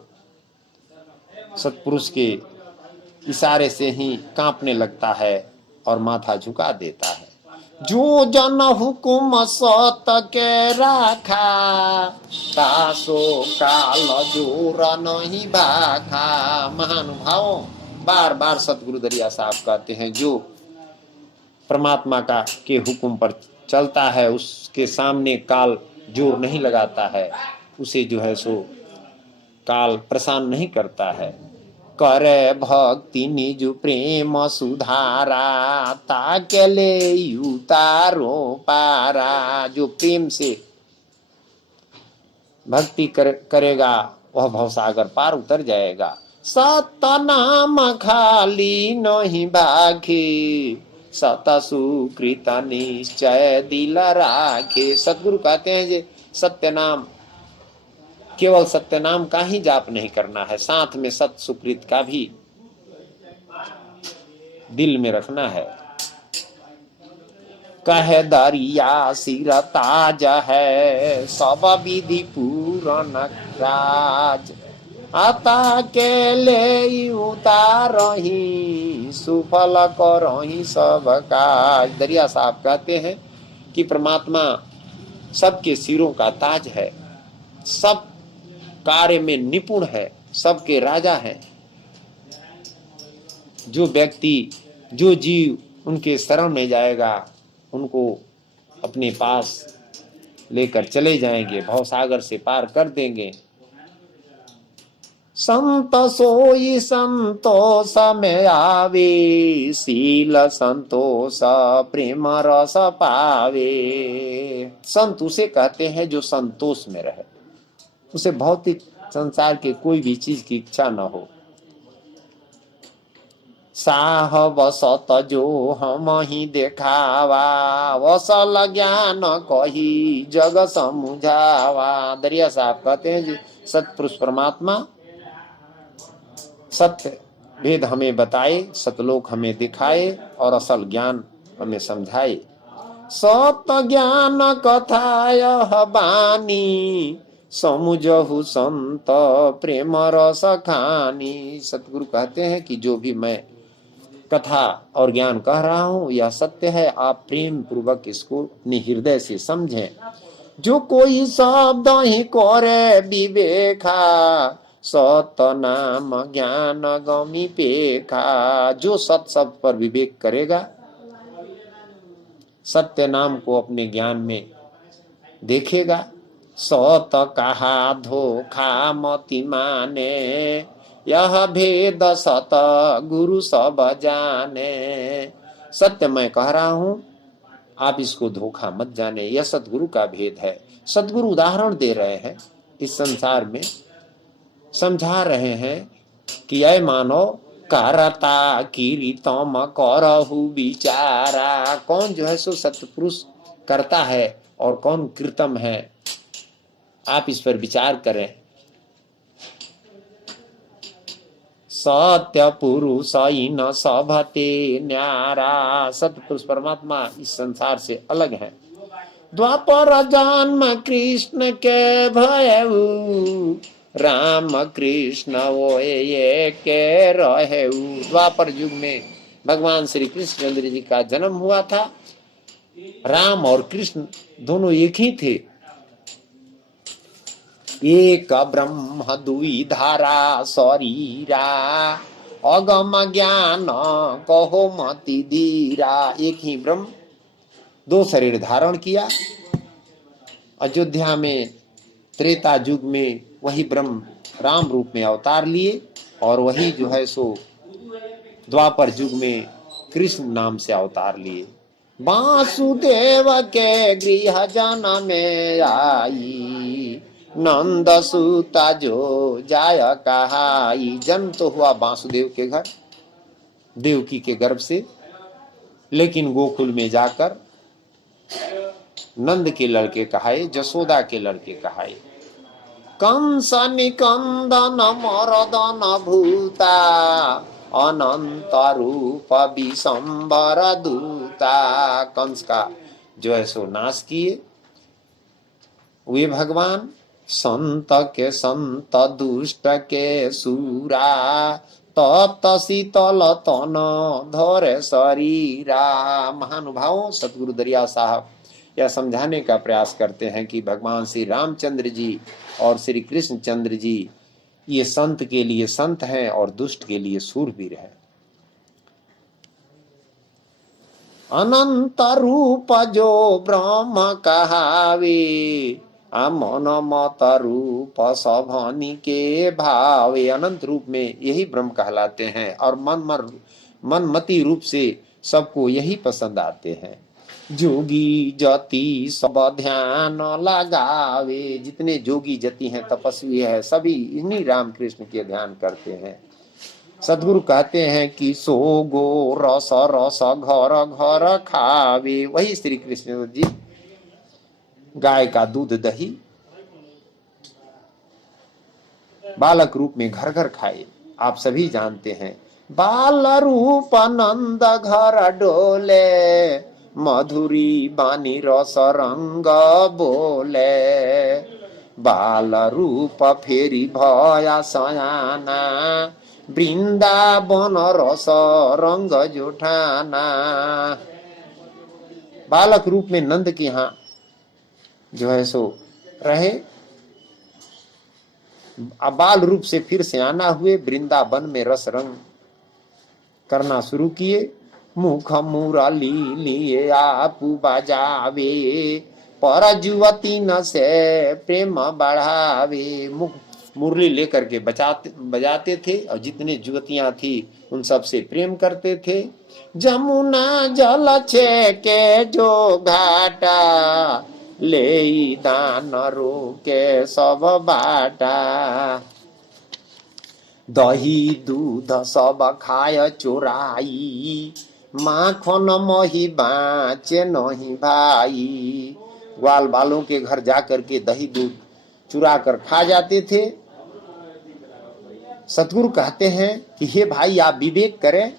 सत्पुरुष के इशारे से ही कांपने लगता है और माथा झुका देता है। जो जन हुकुम सत के राखा, तासो काल जोर नहीं भाखा। महानुभावों, बार बार सतगुरु दरिया साहब कहते हैं, जो परमात्मा का के हुक्म पर चलता है उसके सामने काल जोर नहीं लगाता है, उसे जो है सो काल परेशान नहीं करता है। करे भक्ति निज प्रेम सुधारा, ताके ले उतारो पारा। जो प्रेम से भक्ति करेगा वह भवसागर पार उतर जाएगा। सत नाम खाली नहीं भाखे, सत सुकृत निश्चय दिल राखे। सतगुरु कहते हैं जे सत्य नाम, केवल सत्य नाम का ही जाप नहीं करना है, साथ में सत सुकृत का भी दिल में रखना है। कह दरिया सिर ताज है, सब विधि पूरन राज। आता के ले उतारही, सुफल करही सब काज। दरिया साहब कहते हैं कि परमात्मा सबके सिरों का ताज है, सब कार्य में निपुण है, सबके राजा है। जो व्यक्ति, जो जीव उनके शरण में जाएगा उनको अपने पास लेकर चले जाएंगे, भवसागर से पार कर देंगे। संत सोई संतोष में आवे, शील संतोष प्रेम रस पावे। संत उसे कहते हैं जो संतोष में रहे, उसे भौतिक संसार के कोई भी चीज की इच्छा न हो। साह वसत जो हम ही देखावा, वसल ज्ञान कही जग समुझावा। दरिया साहब कहते हैं जी सतपुरुष परमात्मा सत्य भेद हमें बताए, सतलोक हमें दिखाए और असल ज्ञान हमें समझाए। सत ज्ञान कथाय बानी, समुझहु संत प्रेम रस खानी। सतगुरु कहते हैं कि जो भी मैं कथा और ज्ञान कह रहा हूं यह सत्य है, आप प्रेम पूर्वक इसको अपने हृदय से समझें। जो कोई शब्द ही करे विवेका, सत नाम ज्ञान गमी पेखा। जो सत शब्द पर विवेक करेगा, सत्य नाम को अपने ज्ञान में देखेगा। सत कहा धोखा मति माने, यह भेद सत गुरु सब जाने। सत्य मैं कह रहा हूं, आप इसको धोखा मत जाने, यह सतगुरु का भेद है। सतगुरु उदाहरण दे रहे हैं, इस संसार में समझा रहे हैं कि ऐ मानो करता कीर्तम करहु विचारा। कौन जो है सो सतपुरुष करता है और कौन कीर्तम है, आप इस पर विचार करें। सत्य पुरुष न सभते न्यारा। सतपुरुष परमात्मा इस संसार से अलग है। द्वापर जन्म कृष्ण के भयऊ, राम कृष्ण वो ये के रहेऊ। द्वापर युग में भगवान श्री कृष्ण चंद्र जी का जन्म हुआ था। राम और कृष्ण दोनों एक ही थे। एक ब्रह्म दुई धारा शरीरा, अगम ज्ञान कहो मति धीरा। एक ही ब्रह्म दो शरीर धारण किया। अयोध्या में त्रेता युग में वही ब्रह्म राम रूप में अवतार लिए और वही जो है सो द्वापर युग में कृष्ण नाम से अवतार लिए। वासुदेव के गृह जन में आई, नंद सुता जो जाय कहाई। जन्म तो हुआ वासुदेव के घर देवकी के गर्भ से, लेकिन गोकुल में जाकर नंद के लड़के कहाए, जसोदा के लड़के कहाए। कंस निकंदन मरदन भूता अनंत रूप विशंबर दूता। कंस का जो है सो नाश किए वे भगवान, संत के संत दुष्ट के सूरा, तप्त शीतल तन धरे शरीरा। महानुभावों, सतगुरु दरिया साहब यह समझाने का प्रयास करते हैं कि भगवान श्री रामचंद्र जी और श्री कृष्णचंद्र जी ये संत के लिए संत हैं और दुष्ट के लिए सूरवीर हैं। अनंत रूप जो ब्रह्म कहावे, मन मत रूप सभनी के भावे। अनंत रूप में यही ब्रह्म कहलाते हैं और मनमति रूप से सबको यही पसंद आते हैं। जोगी जति सब ध्यान लगावे, जितने जोगी जति हैं, तपस्वी है, सभी इन्हीं राम कृष्ण के ध्यान करते हैं। सदगुरु कहते हैं कि सो गो रस रस घर घर खावे। वही श्री कृष्ण जी गाय का दूध दही बालक रूप में घर घर खाए। आप सभी जानते हैं, बाल रूप नंद घर डोले, मधुरी बानी रस रंग बोले। बाल रूप फेरी भया सयाना, वृंदावन रस रंग जुठाना। बालक रूप में नंद के यहाँ जो है सो रहे, बाल रूप से फिर सयाना हुए, वृंदावन में रस रंग करना शुरू किए। मुख मुरली लिए आपू बजावे, पर जुवती न से प्रेम बढ़ावे। मुख मुरली लेकर के बजाते थे और जितने जुवतियां थी उन सब से प्रेम करते थे। जमुना जल छे के जो घाटा, ले दान रोके सब बाटा। दही दूध सब खाय चोराई, माखन मही बाँचे नहीं भाई। ग्वाल बालों के घर जाकर के दही दूध चुरा कर खा जाते थे। सतगुरु कहते हैं कि हे भाई, आप विवेक करें।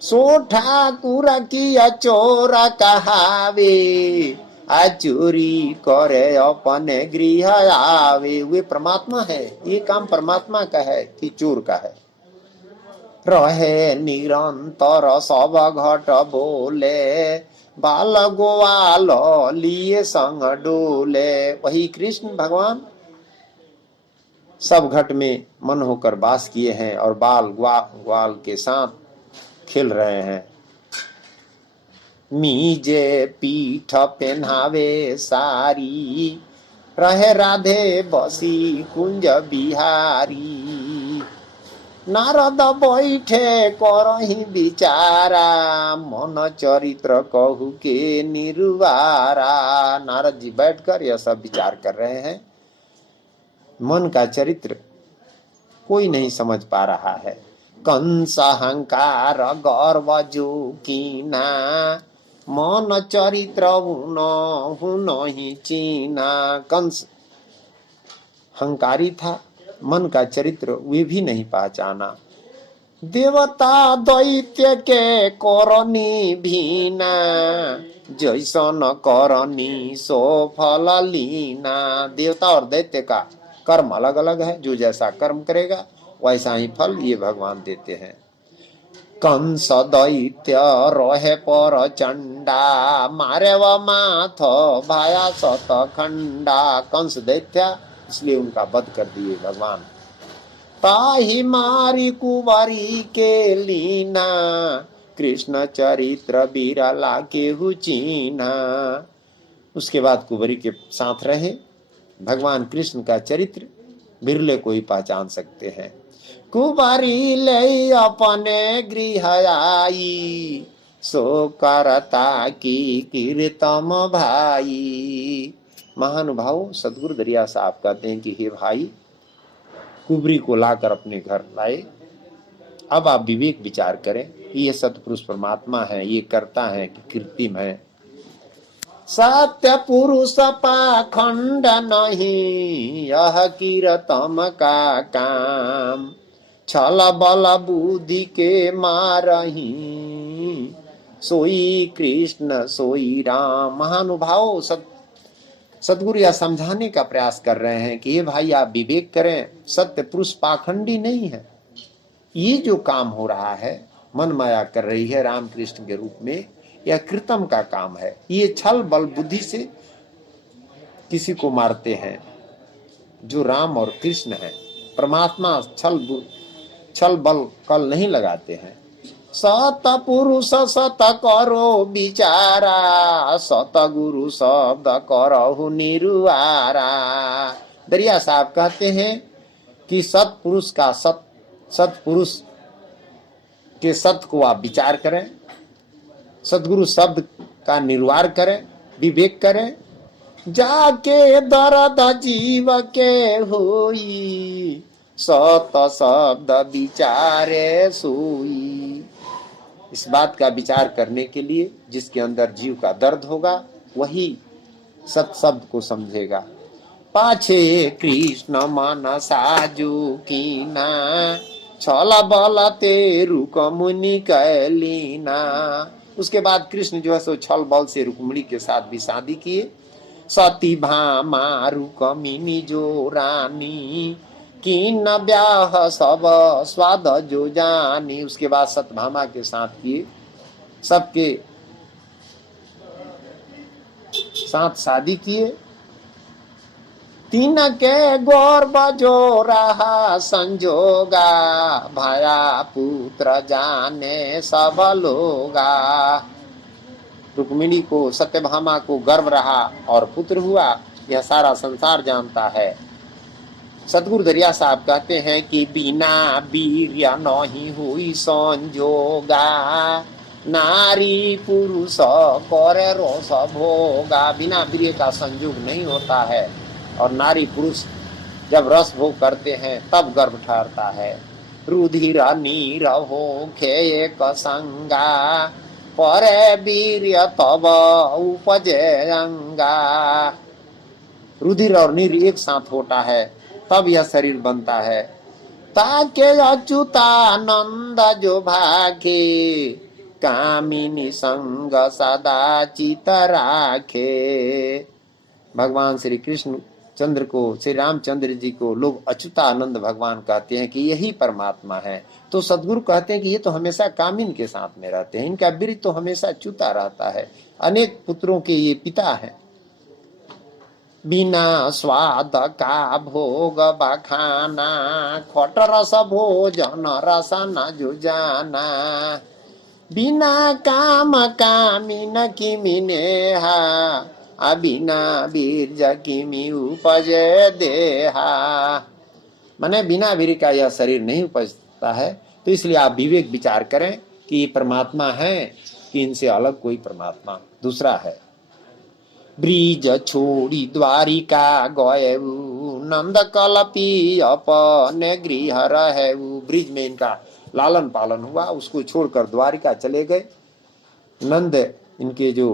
सो ठाकुर की अचोर कहावे, चोरी करे अपने गृह आवे। वे परमात्मा है, ये काम परमात्मा का है कि चोर का है। रहे निरंतर सब घट बोले, बाल गोवाल लिए संग डोले। वही कृष्ण भगवान सब घट में मन होकर वास किए हैं और बाल ग्वाल के साथ खेल रहे हैं। मीजे पीठ पहनावे सारी, रहे राधे बसी कुंज बिहारी। नारद बैठे करही विचारा, मन चरित्र कहू के निर्वारा। नारद जी बैठकर यह सब विचार कर रहे हैं। मन का चरित्र कोई नहीं समझ पा रहा है। कंस अहंकार गर्व जो कीना, मन चरित्र नहीं चीना। कंस हंकारी था, मन का चरित्र वे भी नहीं पहचाना। देवता दैत्य के करनी भीना, जैसन करनी सो फल लीना। देवता और दैत्य का कर्म अलग अलग है, जो जैसा कर्म करेगा वैसा ही फल ये भगवान देते हैं। कंस दैत्य रहे पर चंडा, मारे व माथ भाया सत खंडा। कंस दैत्य, इसलिए उनका वध कर दिए भगवान। ताही मारी कुंवारी के लीना, कृष्ण चरित्र बिरला के हुचीना। उसके बाद कुंवरी के साथ रहे। भगवान कृष्ण का चरित्र बिरले को ही पहचान सकते हैं। कुंवारी ले अपने गृह आई, सो करता की कीर्तम भाई। महानुभाव सदगुरु दरिया साहब कहते हैं कि हे भाई, कुंवरी को लाकर अपने घर लाए। अब आप विवेक विचार करें कि ये सतपुरुष परमात्मा है, ये करता है कि कृत्रिम है। सत्य पुरुष पाखंड नहीं, यह कीरतम का काम। छल बल बुद्धि के मारही, सोई कृष्ण सोई राम। महानुभाव सदगुरु यह समझाने का प्रयास कर रहे हैं कि ये भाई आप विवेक करें, सत्य पुरुष पाखंडी नहीं है। ये जो काम हो रहा है, मन माया कर रही है रामकृष्ण के रूप में, यह कृतम का काम है। ये छल बल बुद्धि से किसी को मारते हैं। जो राम और कृष्ण है, परमात्मा छल बल कल नहीं लगाते हैं। सत पुरुष सत करो विचारा, सत गुरु शब्द करो निरुआरा। दरिया साहब कहते हैं कि सतपुरुष का सतपुरुष के सत को आप विचार करें, सतगुरु शब्द का निर्वार करें, विवेक करें। जाके दर्द जीव के होई, सत शब्द विचारे सोई। इस बात का विचार करने के लिए जिसके अंदर जीव का दर्द होगा वही सत शब्द को समझेगा। पाछे कृष्ण मन साजू कीना, छल बल ते रुकमुनि कैलीना। उसके बाद कृष्ण जो है सो छल बल से रुक्मिणी के साथ भी शादी किए। सती भामा रुक्मिणी जो रानी, कीन ब्याह सब स्वाद जो जानी। उसके बाद सत्यभामा के साथ किए, सबके साथ शादी किए। तीन के गौरव जो रहा संजोगा, भाया पुत्र जाने सब लोगा। रुक्मिणी को, सत्यभामा को गर्व रहा और पुत्र हुआ, यह सारा संसार जानता है। सतगुरु दरिया साहब कहते हैं कि बिना वीर्य नहीं हुई संजोगा, नारी पुरुष करे रोष भोगा। बिना वीर्य का संयोग नहीं होता है, और नारी पुरुष जब रस भोग करते हैं तब गर्भ ठहरता है। रुधिर नीर होखे एक संगा, परे वीर्य तब उपजे अंगा। रुधिर और नीर एक साथ होता है तब यह शरीर बनता है। ताके अच्युतानंद जो भाखे, कामिनी संग सदा चित राखे। भगवान श्री कृष्ण चंद्र को, श्री रामचंद्र जी को लोग अच्युतानंद भगवान कहते हैं कि यही परमात्मा है। तो सदगुरु कहते हैं कि ये तो हमेशा कामिन के साथ में रहते हैं, इनका बीर्य तो हमेशा अच्युता रहता है। अनेक पुत्रों के ये पिता है। बिना स्वाद का भोग बखाना, खोट रस भोजन रस न जो जाना। बिना काम कामिन किमिनेहा, बिना बीर्ज किमि उपजे देहा। माने बिना वीर्य का यह शरीर नहीं उपजता है। तो इसलिए आप विवेक विचार करें कि ये परमात्मा है कि इनसे अलग कोई परमात्मा दूसरा है। ब्रिज छोड़ी द्वारिका गएऊ, नंद कलपी अपने गृह रहेऊ। ब्रिज में इनका लालन पालन हुआ, उसको छोड़कर द्वारिका चले गए। नंद इनके जो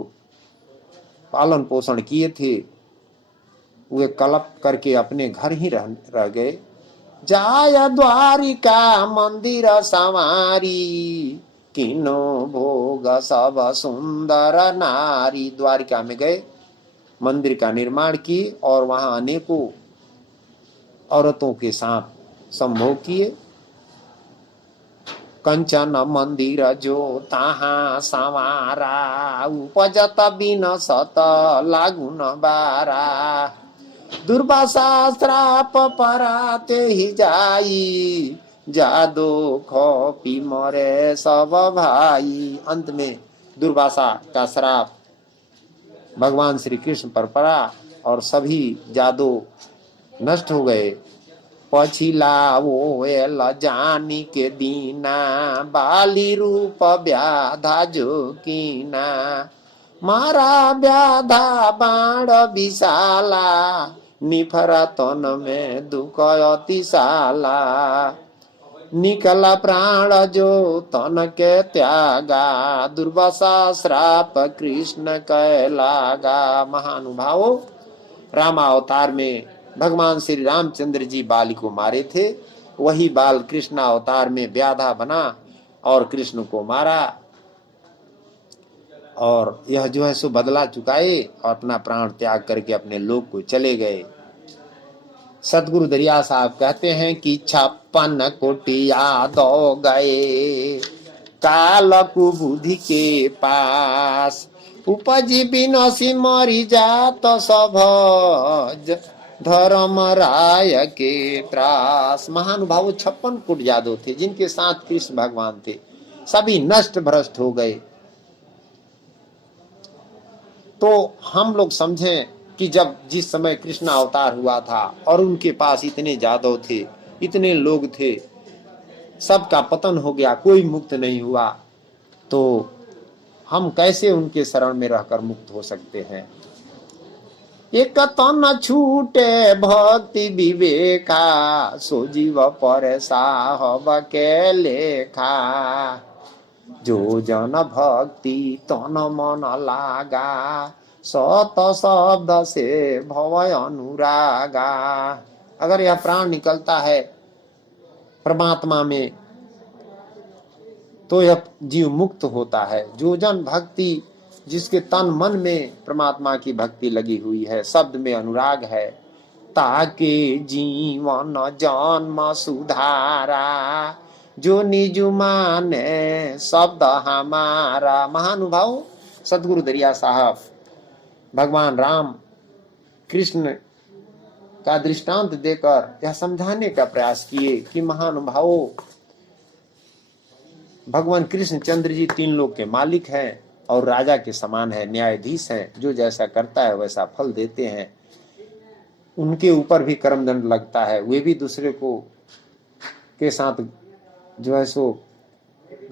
पालन पोषण किए थे वे कलप करके अपने घर ही रह गए। जाय द्वारिका मंदिर संवारी, किनो भोग सब सुंदर नारी। द्वारिका में गए, मंदिर का निर्माण किए और वहां अनेकों औरतों के साथ संभोग किए। कंचन मंदिर जो ताहा संवारा, उपजत बिन सत लागुन बारा। दुर्वासा श्राप पराते ही जाई, जादो खोपी मरे सब भाई। अंत में दुर्वासा का श्राप भगवान श्री कृष्ण पर पड़ा और सभी जादू नष्ट हो गए। पछिला वो एल जानी के दीना, बाली रूप व्याधा जो कीना। मारा व्याधा बाण विशाला, निफरा तन में दुख अतिशाला। निकला प्राण जो तन के त्यागा, दुर्वासा श्राप कृष्ण कै लागा। महानुभावों, रामावतार में भगवान श्री रामचंद्र जी बाली को मारे थे, वही बाल कृष्ण अवतार में व्याधा बना और कृष्ण को मारा, और यह जो है सो बदला चुकाए और अपना प्राण त्याग करके अपने लोक को चले गए। सतगुरु दरिया साहब कहते हैं कि 56 कोटि यादव गए, काल कुबुद्धि के पास, उपजी बिनसी मरी जात सब, धर्म राय के त्रास। महानुभाव 56 कोटि यादव थे जिनके साथ कृष्ण भगवान थे, सभी नष्ट भ्रष्ट हो गए। तो हम लोग समझें कि जब जिस समय कृष्ण अवतार हुआ था और उनके पास इतने जादव थे, इतने लोग थे, सबका पतन हो गया, कोई मुक्त नहीं हुआ, तो हम कैसे उनके शरण में रहकर मुक्त हो सकते हैं। एक तन छूटे भक्ति विवेका, सो जीव पर साहब के लेखा, जो जन भक्ति तन मन लागा, सत शब्द से भवय अनुरागा। अगर यह प्राण निकलता है परमात्मा में तो यह जीव मुक्त होता है। जो जन भक्ति, जिसके तन मन में परमात्मा की भक्ति लगी हुई है, शब्द में अनुराग है, ताके जीवन जन्म सुधारा, जो निज माने शब्द हमारा। महानुभाव, सतगुरु दरिया साहब भगवान राम कृष्ण का दृष्टांत देकर यह समझाने का प्रयास किए कि महानुभावों, भगवान कृष्ण चंद्र जी 3 लोक के मालिक हैं और राजा के समान है, न्यायाधीश हैं, जो जैसा करता है वैसा फल देते हैं। उनके ऊपर भी कर्मदंड लगता है, वे भी दूसरे को के साथ जो है सो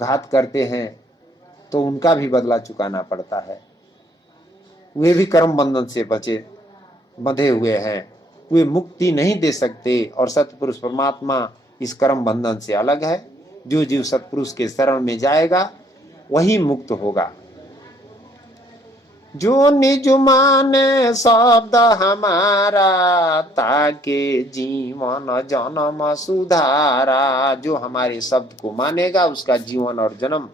घात करते हैं तो उनका भी बदला चुकाना पड़ता है। वे भी कर्म बंधन से बंधे हुए हैं, वे मुक्ति नहीं दे सकते। और सतपुरुष परमात्मा इस कर्म बंधन से अलग है। जो जीव सतपुरुष के शरण में जाएगा वही मुक्त होगा। जो निज माने शब्द हमारा, ताके जीवन जन्म सुधारा। जो हमारे शब्द को मानेगा उसका जीवन और जन्म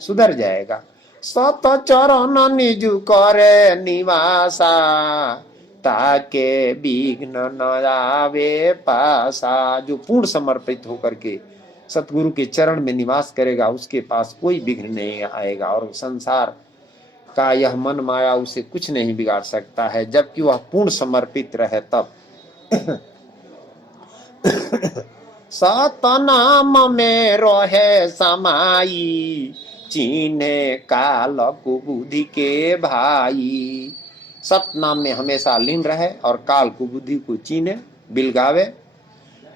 सुधर जाएगा। सत चरण निज करे निवासा, ताके विघ्न न आवे पासा। जो पूर्ण समर्पित होकर के सतगुरु के चरण में निवास करेगा उसके पास कोई विघ्न नहीं आएगा, और संसार का यह मन माया उसे कुछ नहीं बिगाड़ सकता है, जबकि वह पूर्ण समर्पित रहे तब। सतनाम में रहे समाई, चीने काल कुबुद्धि के भाई। सतनाम में हमेशा लीन रहे और काल कुबुद्धि को चीने बिलगावे।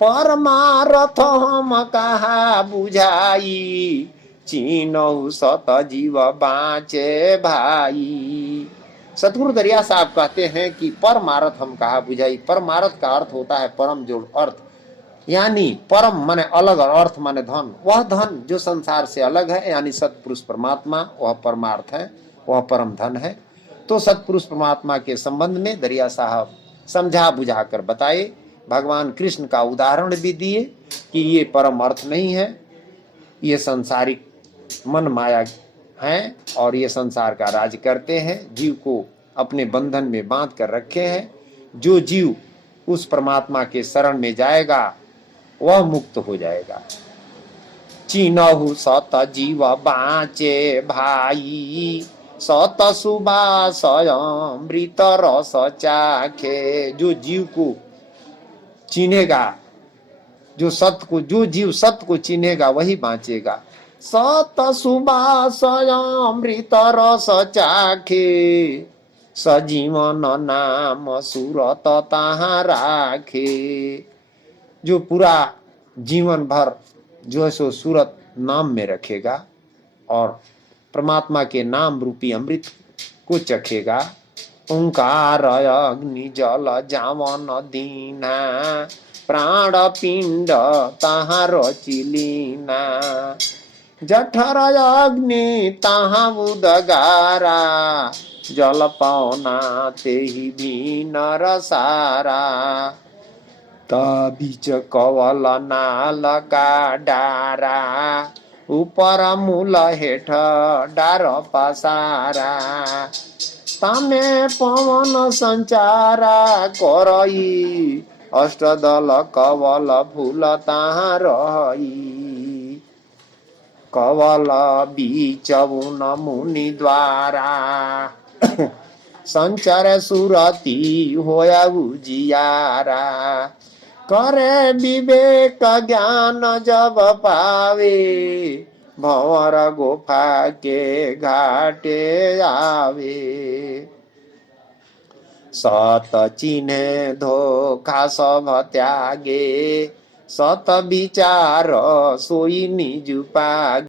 परमार्थ हम कहा बुझाई, चीनऊ सत जीव बाँचे भाई। सतगुरु दरिया साहब कहते हैं कि परमार्थ हम कहा बुझाई। परमार्थ का अर्थ होता है परम जोड़ अर्थ, यानी परम माने अलग और अर्थ माने धन। वह धन जो संसार से अलग है, यानी सतपुरुष परमात्मा, वह परमार्थ है, वह परम धन है। तो सतपुरुष परमात्मा के संबंध में दरिया साहब समझा बुझा कर बताए। भगवान कृष्ण का उदाहरण भी दिए कि ये परम अर्थ नहीं है, ये सांसारिक मन माया हैं और ये संसार का राज करते हैं, जीव को अपने बंधन में बांध कर रखे हैं। जो जीव उस परमात्मा के शरण में जाएगा वह मुक्त हो जाएगा। चीनहु सत जीव बाँचे भाई, सत सुबास अमृत रस चाखे। जो जीव को चीनेगा, जो जीव सत्य को चीनेगा वही बाँचेगा। सत सुबास अमृत रस चाखे, सजीवन नाम सुरत ताहाँ राखे। जो पूरा जीवन भर जो है सो सूरत नाम में रखेगा और परमात्मा के नाम रूपी अमृत को चखेगा। ओंकार अग्नि जल जावन दीना, प्राण पिंड ताहा रचिलीना जठर अग्नि ताहा उदगारा जल पावना तेहि भी नर सारा बीच कवल नाल का डारा ऊपर मूल हेठ डार पसारा तामे पवन संचारा करई अष्टदल कवल फूल ताहा रही कवल बीच उन मुनि द्वारा संचार सुरती होया उजियारा करे विवेक ज्ञान जब पावे भंवर गुफा के घाटे आवे सत चिन्हे धोखा सब त्यागे सत विचार सोई निज पागे